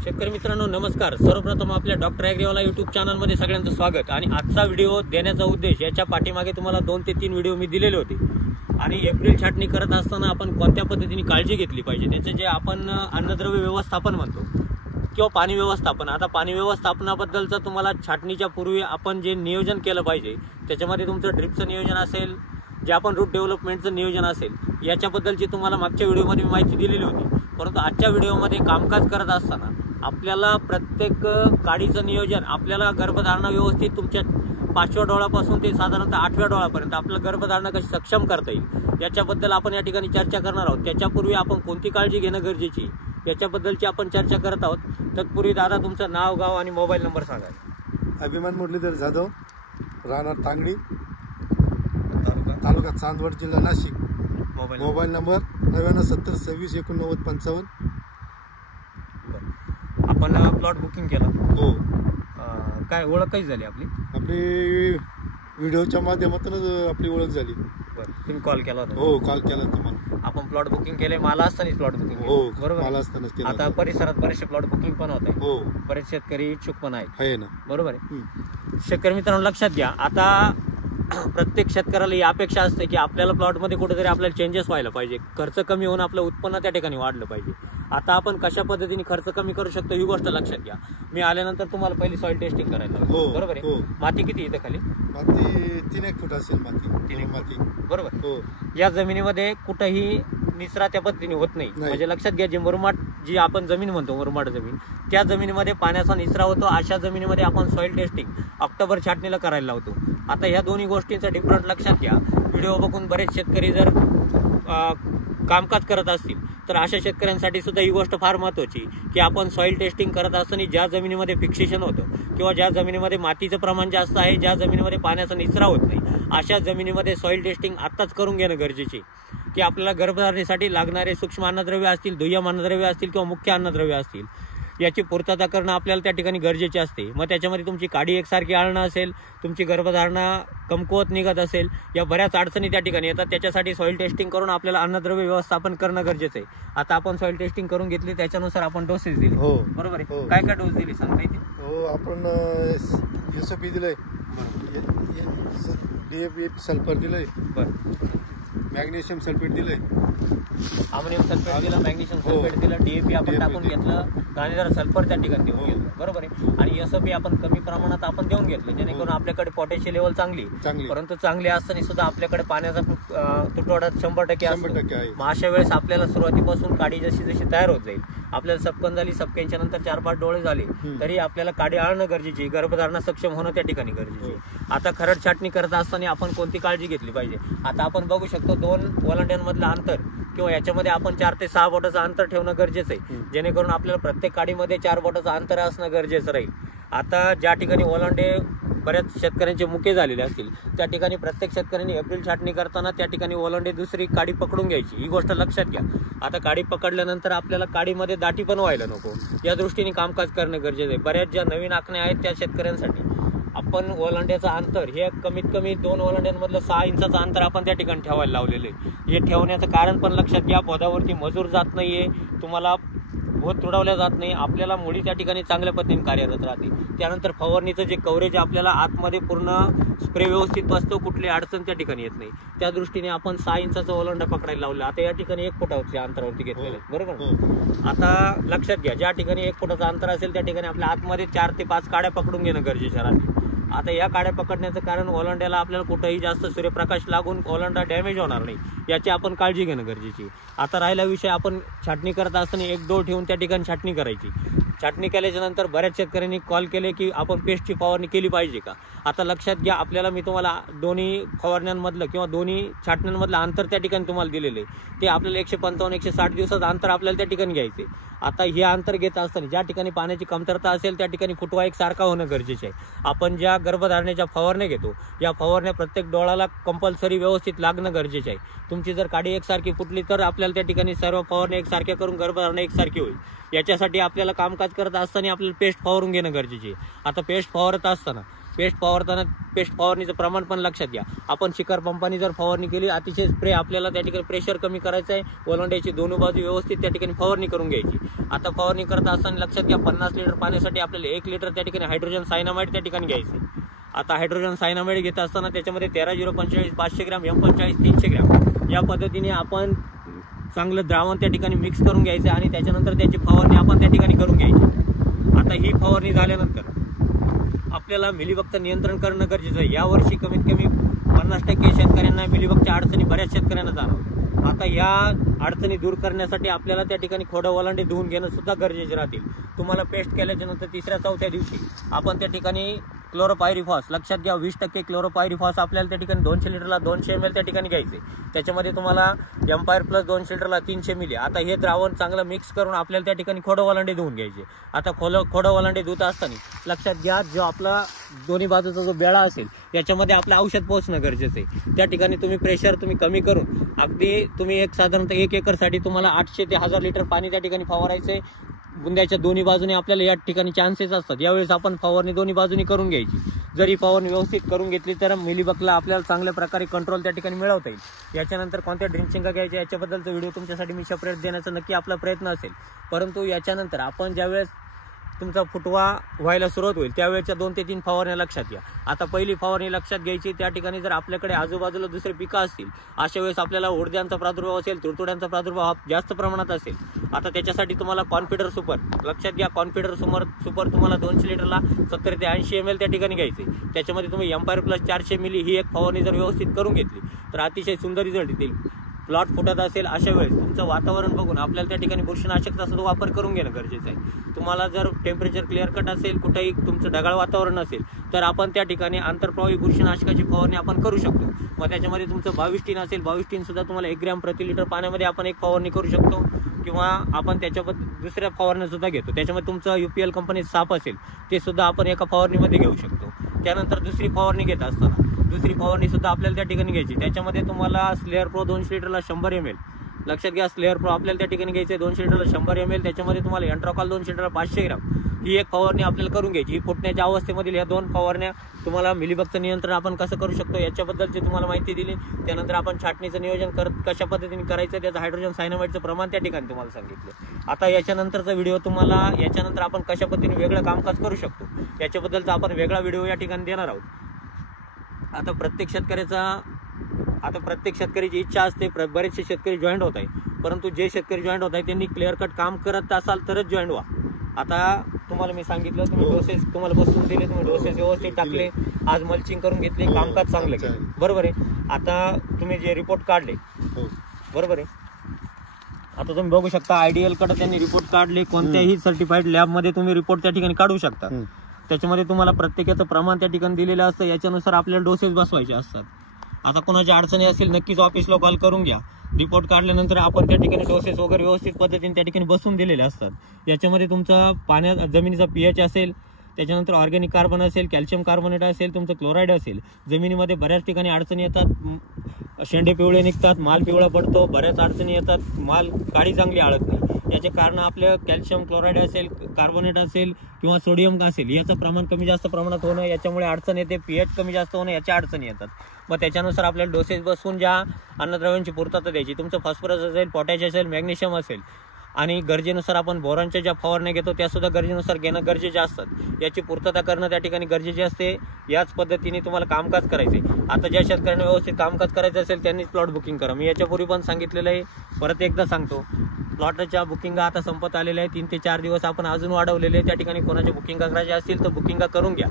शेतकरी मित्रांनो नमस्कार। सर्वप्रथम आपल्या डॉक्टर ॲग्रीवाला यूट्यूब चॅनलमध्ये सगळ्यांचं स्वागत। आणि आजचा व्हिडिओ देण्याचा उद्देश, याच्या पाठीमागे तुम्हाला 2 ते 3 व्हिडिओ मी दिलेले होते आणि एप्रिल छाटणी करत असताना आपण कोणत्या पद्धतीने काळजी घेतली पाहिजे, त्याचे जे आपण अन्नद्रव्य व्यवस्थापन म्हणतो किंवा पाणी व्यवस्थापन। आता पाणी व्यवस्थापनाबद्दलचं तुम्हाला छाटणीच्या पूर्वी आपण जे नियोजन केलं पाहिजे, त्याच्यामध्ये तुमचं ड्रिपचं नियोजन असेल, जे आपण रूट डेव्हलपमेंटचं नियोजन असेल, याच्याबद्दलची तुम्हाला मागच्या व्हिडिओमध्ये माहिती दिलेली होती। परंतु आजच्या व्हिडिओमध्ये कामकाज करत असताना आपल्याला प्रत्येक काडीचं नियोजन, आपल्याला गर्भधारणा व्यवस्थित तुमच्या 5व्या डोळ्यापासून ते साधारणतः 8व्या डोळ्यापर्यंत आपल्याला गर्भधारणा कशी सक्षम करता येईल याच्याबद्दल आपण या ठिकाणी चर्चा करणार आहोत। त्याच्यापूर्वी आपण कोणती काळजी घेणं गरजेची याच्याबद्दलची आपण चर्चा करत आहोत। तत्पूर्वी दादा तुमचं नाव, गाव आणि मोबाईल नंबर सांगा। अभिमान मुरलीधर जाधव, राहणार तांगडी, तालुका चांदवड, जिल्हा नाशिक। Mobile number 9970 26 89 55। आपण प्लॉट बुकिंग केला? हो। काय ओळख कशी झाली आपली? आपली व्हिडिओच्या माध्यमातूनच आपली ओळख झाली। बरं, तुम्ही कॉल केला होता? हो, कॉल केला तुम्हाला। आपण प्लॉट बुकिंग केले, मला असतानाच प्लॉट बुकिंग? हो, बरोबर, मला असतानाच केलं। आता परिसरात बरेचसे प्लॉट बुकिंग पण होत आहे। हो, बरेच शेतकरी इच्छुक पण आहे ना, बरोबर आहे। शेतकरी मित्रांनो लक्षात घ्या, आता प्रत्येक शेतकऱ्याला ही अपेक्षा असते की आपल्याला प्लॉटमध्ये कुठेतरी आपल्याला चेंजेस व्हायला पाहिजे, खर्च कमी होऊन आपलं उत्पन्न त्या ठिकाणी वाढलं पाहिजे। आता आपण कशा पद्धतीने खर्च कमी करू शकतो ही गोष्ट लक्षात घ्या। मी आल्यानंतर तुम्हाला पहिली सॉइल टेस्टिंग करायला लावली, बरोबर आहे? माती किती इथे खाली? माती 3-1 फूट असेल माती, बरोबर। हो। या जमिनीमध्ये कुठेही निचरा त्या पद्धतीने होत नाही, म्हणजे लक्षात घ्या, जे मुरमाड जी आपण जमीन म्हणतो, मुरमाड जमीन, त्या जमिनीमध्ये पाण्याचा निचरा होतो। अशा जमिनीमध्ये आपण सॉइल टेस्टिंग ऑक्टोबर छाटणीला करायला लावतो। आता ह्या दोन्ही गोष्टींचा डिफरंट लक्षात घ्या। व्हिडिओ बघून बरेच शेतकरी जर कामकाज करत असतील तर अशा शेतकऱ्यांसाठी सुद्धा ही गोष्ट फार महत्त्वाची की आपण सॉइल टेस्टिंग करत असताना ज्या जमिनीमध्ये फिक्सेशन होतं किंवा ज्या जमिनीमध्ये मातीचं प्रमाण जास्त आहे, ज्या जमिनीमध्ये पाण्याचा निचरा होत नाही, अशा जमिनीमध्ये सॉइल टेस्टिंग आत्ताच करून घेणं गरजेचे की आपल्याला गर्भधारणेसाठी लागणारे सूक्ष्म अन्नद्रव्य असतील, दुय्यम अन्नद्रव्य असतील किंवा मुख्य अन्नद्रव्य असतील, याची पूर्तता करणं आपल्याला त्या ठिकाणी गरजेचे असते। मग त्याच्यामध्ये तुमची काडी एकसारखी आळणं असेल, तुमची गर्भधारणा कमकुवत निघत असेल, या बऱ्याच अडचणी त्या ठिकाणी येतात। त्याच्यासाठी सॉइल टेस्टिंग करून आपल्याला अन्नद्रव्य व्यवस्थापन करणं गरजेचं आहे। आता आपण सॉइल टेस्टिंग करून घेतली, त्याच्यानुसार आपण डोसेस दिले, हो बरोबर आहे? काय काय डोस दिले सांगता येतील? हो, आपण एसओपी दिलंय, डीएपी सल्फर दिलंय, मॅग्नेशियम सल्फेट दिलंय, अमोनियम सल्फेट दिलं, मॅग्नेशियम सल्फेट दिलं, डीएपी आपण टाकून घेतलं, दाणेदार सल्फर त्या ठिकाणी देऊन घेतलं, बरोबर आहे? आणि एसओपी आपण कमी प्रमाणात आपण देऊन घेतलं, जेणेकरून आपल्याकडे पोटॅशियम लेवल चांगली, परंतु चांगली असताना सुद्धा आपल्याकडे पाण्याचा तुटवडा 100% असतो। मग अशा वेळेस आपल्याला सुरुवातीपासून काडी जशी जशी तयार होत जाईल, आपल्याला सपकन झाली, सपकेच्या नंतर 4-5 डोळे झाले तरी आपल्याला काडी आळणं गरजेची, गर्भधारणा सक्षम होणं त्या ठिकाणी गरजेची। आता खरड छाटणी करत असताना आपण कोणती काळजी घेतली पाहिजे? आता आपण बघू शकतो 2 ओलांड्यांमधलं अंतर किंवा याच्यामध्ये आपण 4 ते 6 बोटाचं अंतर ठेवणं गरजेचं आहे, जेणेकरून आपल्याला प्रत्येक काडीमध्ये 4 बोटाचं अंतर असणं गरजेचं राहील। आता ज्या ठिकाणी ओलांडे बऱ्याच शेतकऱ्यांचे मुके झालेले असतील, त्या ठिकाणी प्रत्येक शेतकऱ्यांनी एप्रिल छाटणी करताना त्या ठिकाणी ओलांडे दुसरी काडी पकडून घ्यायची, ही गोष्ट लक्षात घ्या। आता काडी पकडल्यानंतर आपल्याला काडीमध्ये दाटी पण व्हायला नको, या दृष्टीने कामकाज करणं गरजेचं आहे। बऱ्याच ज्या नवीन आखण्या आहेत त्या शेतकऱ्यांसाठी आपण ओलांड्याचं अंतर हे कमीत कमी 2 ओलांड्यांमधलं 6 इंचाचं अंतर आपण त्या ठिकाणी ठेवायला लावलेलं आहे। हे ठेवण्याचं कारण पण लक्षात घ्या, पदावरती मजूर जात नाहीये, तुम्हाला भोत तुडवल्या जात नाही, आपल्याला मुळी त्या ठिकाणी चांगल्या पद्धतीने कार्यरत राहते। त्यानंतर फवारणीचं जे कव्हरेज आपल्याला आतमध्ये पूर्ण स्प्रे व्यवस्थित बसतो, कुठली अडचण त्या ठिकाणी येत नाही, त्या दृष्टीने आपण 6 इंचाचं ओलांडा पकडायला लावलं। आता या ठिकाणी 1 फुटाच्या अंतरावरती घेतलेलं आहे, बरोबर? आता लक्षात घ्या, ज्या ठिकाणी 1 फुटाचं अंतर असेल त्या ठिकाणी आपल्या आतमध्ये 4 ते 5 काड्या पकडून घेणं गरजेचं राहते। आता या काड्या पकडण्याचं कारण ओलांड्याला आपल्याला कुठेही जास्त सूर्यप्रकाश लागून ओलांडा डॅमेज होणार नाही, याची आपण काळजी घेणं गरजेची। आता राहिला विषय, आपण छाटणी करत असताना 1 डोळ ठेवून त्या ठिकाणी छाटणी करायची। छाटणी केल्याच्या नंतर बऱ्याच शेतकऱ्यांनी कॉल केले की आपण पेस्टची फवारणी केली पाहिजे का? आता लक्षात घ्या, आपल्याला मी तुम्हाला दोन्ही फवारण्यांमधलं किंवा दोन्ही छाटण्यांमधलं अंतर त्या ठिकाणी तुम्हाला दिलेलं आहे, ते आपल्याला 155-160 दिवसाचं अंतर आपल्याला त्या ठिकाणी घ्यायचे। आता हे अंतर घेत असताना ज्या ठिकाणी पाण्याची कमतरता असेल त्या ठिकाणी फुटवा एकसारखा होणं गरजेचं आहे। आपण ज्या गर्भधारणेच्या फवारण्या घेतो, या फवारण्या प्रत्येक डोळाला कंपल्सरी व्यवस्थित लागणं गरजेचं आहे। तुमची जर काडी एकसारखी फुटली तर आपल्याला त्या ठिकाणी सर्व फवारण्या एकसारख्या करून गर्भधारणा एकसारखी होईल। याच्यासाठी आपल्याला कामकाज करत असताना आपल्याला पेस्ट फवारून घेणं गरजेचे आहे। आता पेस्ट फवारत असताना पेस्ट फवारणीचं प्रमाण पण लक्षात घ्या. आपण शिकार पंपाने जर फवारणी केली, अतिशय स्प्रे, आपल्याला त्या ठिकाणी प्रेशर कमी करायचं आहे, ओलांड्याची दोन्ही बाजू व्यवस्थित त्या ठिकाणी फवारणी करून घ्यायची. आता फवारणी करत असताना लक्षात घ्या, 50 लिटर पाण्यासाठी आपल्याला 1 लिटर त्या ठिकाणी हायड्रोजन सायनामाइड त्या ठिकाणी घ्यायचे. आता हायड्रोजन सायनामाइड घेत असताना त्याच्यामध्ये 13-0-45 500 ग्रॅम, M45 300 ग्रॅम या पद्धतीने आपण चांगलं द्रावण त्या ठिकाणी मिक्स करून घ्यायचं आणि त्याच्यानंतर त्याची फवारणी आपण त्या ठिकाणी करून घ्यायची. आता ही फवारणी झाल्यानंतर आपल्याला मिलीबगचं नियंत्रण करणं गरजेचं आहे. यावर्षी कमीत कमी 50% शेतकऱ्यांना मिलीबगच्या अडचणी बऱ्याच शेतकऱ्यांना जाणवतात. आता या अडचणी दूर करण्यासाठी आपल्याला त्या ठिकाणी खोडं ओलांडे धुवून घेणं सुद्धा गरजेचे राहतील. तुम्हाला पेस्ट केल्याच्या नंतर 3-4 दिवशी आपण त्या ठिकाणी क्लोरोपायरिफॉस, लक्षात घ्या 20% क्लोरोपायरिफॉस आपल्याला त्या ठिकाणी 200 लिटरला 200 ml त्या ठिकाणी घ्यायचे. त्याच्यामध्ये तुम्हाला एम्पायर प्लस 200 लिटरला 300 मिली. आता हे द्रावण चांगलं मिक्स करून आपल्याला त्या ठिकाणी खोडं ओलांडे धुवून घ्यायचे. आता खोडं ओलांडे धुत असताना लक्षात घ्या, जो आपला दोन्ही बाजूचा जो बेळा असेल याच्यामध्ये आपलं औषध पोहोचणं गरजेचं आहे. त्या ठिकाणी तुम्ही प्रेशर कमी करून अगदी तुम्ही साधारणतः 1 एकरसाठी तुम्हाला 800 ते 1000 लिटर पाणी त्या ठिकाणी फवारायचंय. बुंद्याच्या दोन्ही बाजूने आपल्याला या ठिकाणी चान्सेस असतात. यावेळेस आपण फवारणी दोन्ही बाजूनी करून घ्यायची. जरी फवारणी व्यवस्थित करून घेतली तर मिलीबगला आपल्याला चांगल्या प्रकारे कंट्रोल त्या ठिकाणी मिळवता येईल. याच्यानंतर कोणत्या ड्रिंचिंग घ्यायच्या याच्याबद्दलचा व्हिडिओ तुमच्यासाठी मी सेपरेट देण्याचा नक्की आपला प्रयत्न असेल. परंतु याच्यानंतर आपण ज्यावेळेस तुमचा फुटवा व्हायला सुरुवात होईल त्यावेळेच्या 2 ते 3 फवारण्या लक्षात घ्या. आता पहिली फवारणी लक्षात घ्यायची, त्या ठिकाणी जर आपल्याकडे आजूबाजूला दुसरे पिकं असतील अशा वेळेस आपल्याला उडद्यांचा प्रादुर्भाव असेल, तुडतुड्यांचा प्रादुर्भाव जास्त प्रमाणात असेल. आता त्याच्यासाठी तुम्हाला कॉन्फिडर सुपर, लक्षात घ्या कॉन्फिडर सुपर तुम्हाला 200 लिटरला 70 ते 80 ml त्या ठिकाणी घ्यायचे. त्याच्यामध्ये तुम्ही एम्पायर प्लस 400 मिली ही एक फवारणी जर व्यवस्थित करून घेतली तर अतिशय सुंदर रिझल्ट येतील. प्लॉट फुटत असेल अशा वेळेस तुमचं वातावरण बघून आपल्याला त्या ठिकाणी बुरशीनाशकचा सुद्धा वापर करून घेणं गरजेचं आहे. तुम्हाला जर टेम्परेचर क्लिअर कट असेल, कुठेही तुमचं ढगाळ वातावरण असेल तर आपण त्या ठिकाणी आंतरप्रवाही बुरशीनाशकाची फवारणी आपण करू शकतो. मग त्याच्यामध्ये तुमचं 22 टीन असेल, 22 टीन सुद्धा तुम्हाला 1 ग्रॅम प्रति लिटर पाण्यामध्ये आपण एक फवारणी करू शकतो. किंवा आपण त्याच्याबद्दल दुसऱ्या फवारण्या सुद्धा घेतो. त्याच्यामध्ये तुमचं UPL कंपनी साप असेल ते सुद्धा आपण एका फवारणीमध्ये घेऊ शकतो. त्यानंतर दुसरी फवारणी घेत असताना दुसरी फवारणी सुद्धा आपल्याला त्या ठिकाणी घ्यायची. त्याच्यामध्ये तुम्हाला स्लेअर प्रो 200 लिटरला 100 ml, लक्षात घ्या स्लेअर प्रो आपल्याला त्या ठिकाणी घ्यायचं आहे 200 लिटरला 100 ml. त्याच्यामध्ये तुम्हाला एंट्रोकॉल 200 लिटरला 500 ग्राम ही एक फवारणी आपल्याला करून घ्यायची. ही फुटण्याच्या अवस्थेमधील या 2 फवारण्या तुम्हाला मिलीबगचं नियंत्रण आपण कसं करू शकतो याच्याबद्दलची तुम्हाला माहिती दिली. त्यानंतर आपण छाटणीचं नियोजन कशा पद्धतीने करायचं त्याचं हायड्रोजन सायनामाइडचं प्रमाण त्या ठिकाणी तुम्हाला सांगितलं. आता याच्यानंतरचा व्हिडिओ तुम्हाला याच्यानंतर आपण कशा पद्धतीने वेगळं कामकाज करू शकतो याच्याबद्दलचा आपण वेगळा व्हिडिओ या ठिकाणी देणार आहोत. आता प्रत्येक शेतकऱ्याची इच्छा असते, बरेचसे शेतकरी जॉईंट होत आहे, परंतु जे शेतकरी जॉईंट होत आहे त्यांनी क्लिअर कट काम करत असाल तरच जॉईंट व्हा. आता तुम्हाला मी सांगितलं, तुम्ही डोसेस तुम्हाला बसून दिले, तुम्ही डोसेस व्यवस्थित टाकले, आज मल्चिंग करून घेतले, कामकाज चांगलं केलं, बरोबर आहे. आता तुम्ही जे रिपोर्ट काढले बरोबर आहे, आता तुम्ही बघू शकता आयडियल कडे त्यांनी रिपोर्ट काढले. कोणत्याही सर्टिफाईड लॅबमध्ये तुम्ही रिपोर्ट त्या ठिकाणी काढू शकता. त्याच्यामध्ये तुम्हाला प्रत्येकाचं प्रमाण त्या ठिकाणी दिलेलं असतं, याच्यानुसार आपल्याला डोसेस बसवायचे असतात. आता कोणाची अडचणी असेल नक्कीच ऑफिसला कॉल करून घ्या. रिपोर्ट काढल्यानंतर आपण त्या ठिकाणी डोसेस वगैरे व्यवस्थित पद्धतीने त्या ठिकाणी बसून दिलेले असतात. याच्यामध्ये तुमचा जमिनीचा pH असेल, त्याच्यानंतर ऑर्गॅनिक कार्बन असेल, कॅल्शियम कार्बोनेट असेल, तुमचं क्लोराईड असेल. जमिनीमध्ये बऱ्याच ठिकाणी अडचणी येतात, शेंडे पिवळे निघतात, माल पिवळा पडतो, बऱ्याच अडचणी येतात, माल काळी चांगली आळत नाही. याचे कारण आपलं कॅल्शियम क्लोराईड असेल, कार्बोनेट असेल किंवा सोडियम असेल याचं प्रमाण कमी जास्त प्रमाणात होणं, याच्यामुळे अडचण येते. pH कमी जास्त होणं याच्या अडचणी येतात. मग त्याच्यानुसार आपल्याला डोसेस बसवून ज्या अन्नद्रव्यांची पूर्तता द्यायची, तुमचं फॉस्फरस असेल, पोटॅश असेल, मॅग्नेशियम असेल आणि गरजेनुसार आपण बोरॉनच्या ज्या फवारण्या घेतो त्या सुद्धा गरजेनुसार घेणं गरजेचे असतात. याची पूर्तता करणं त्या ठिकाणी गरजेचे असते. याच पद्धतीने तुम्हाला कामकाज करायचे. आता ज्या शेतकऱ्यांना व्यवस्थित कामकाज करायचं असेल त्यांनीच प्लॉट बुकिंग करा. मी याच्यापूर्वी पण सांगितलेलं आहे, परत एकदा सांगतो, प्लॉटच्या बुकिंगा आता संपत आलेल्या आहे. 3 ते 4 दिवस आपण अजून वाढवलेले आहे. त्या ठिकाणी कोणाच्या बुकिंगा करायचे असतील तर बुकिंगा करून घ्या.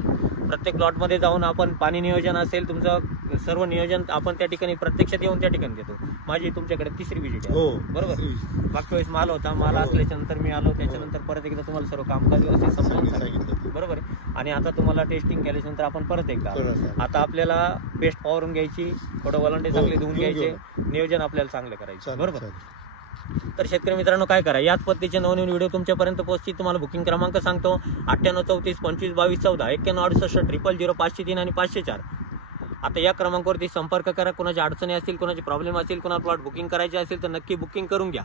प्रत्येक प्लॉटमध्ये जाऊन आपण पाणी नियोजन असेल, तुमचं सर्व नियोजन आपण त्या ठिकाणी प्रत्यक्षात येऊन त्या ठिकाणी देतो. माझी तुमच्याकडे 3री विजिट आहे, बरोबर. मागच्या वेळेस माल होता, माल असल्याच्यानंतर मी आलो, त्याच्यानंतर परत एकदा तुम्हाला सर्व कामकाज व्यवस्थित समजावून सांगितलं, बरोबर आहे. आणि आता तुम्हाला टेस्टिंग केल्याच्यानंतर आपण परत एकदा आता आपल्याला पेस्ट फवारून घ्यायची, थोडं वलांडे चांगले धुवून घ्यायचे, नियोजन आपल्याला चांगलं करायचं, बरोबर. तर शेतकरी मित्रांनो काय करा, याच पद्धतीचे नवनवीन व्हिडिओ तुमच्यापर्यंत पोहोचतील. तुम्हाला बुकिंग क्रमांक सांगतो 98 34 25 22 14 91 68 000 503 आणि 504. आता या क्रमांकावरती संपर्क करा. कोणाची अडचणी असतील, कोणाचे प्रॉब्लेम असतील, कोणाला प्लॉट बुकिंग करायचे असेल तर नक्की बुकिंग करून घ्या.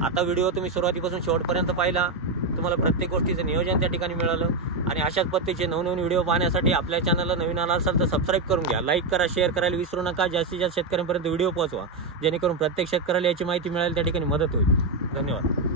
आता व्हिडिओ तुम्ही सुरुवातीपासून शेवटपर्यंत पाहिला, तुम्हाला प्रत्येक गोष्टीचं नियोजन त्या ठिकाणी मिळालं. आणि अशाच पद्धतीचे नवनवीन व्हिडिओ पाहण्यासाठी आपल्या चॅनलला नवीन आला असाल तर सबस्क्राईब करून घ्या, लाईक करा, शेअर करायला विसरू नका. जास्तीत जास्त शेतकऱ्यांपर्यंत व्हिडिओ पोहोचवा, जेणेकरून प्रत्येक शेतकऱ्याला याची माहिती मिळाली, त्या ठिकाणी मदत होईल. धन्यवाद.